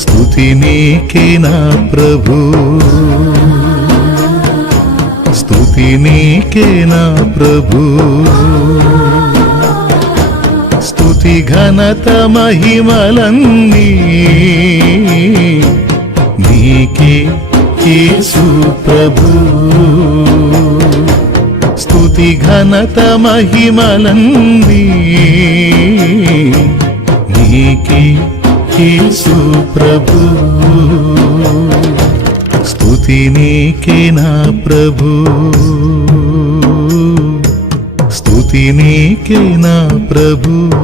స్థుతి నీకే నా ప్రభు. స్థుతి నీకే నా ప్రభు. స్థుతి ఘనత మహిమలన్నీ నీకే కేసు ప్రభు. స్థుతి ఘనత మహిమలన్నీ నీకే యేసు ప్రభు. స్తుతి నీకే నా ప్రభు. స్తుతి నీకే నా ప్రభు.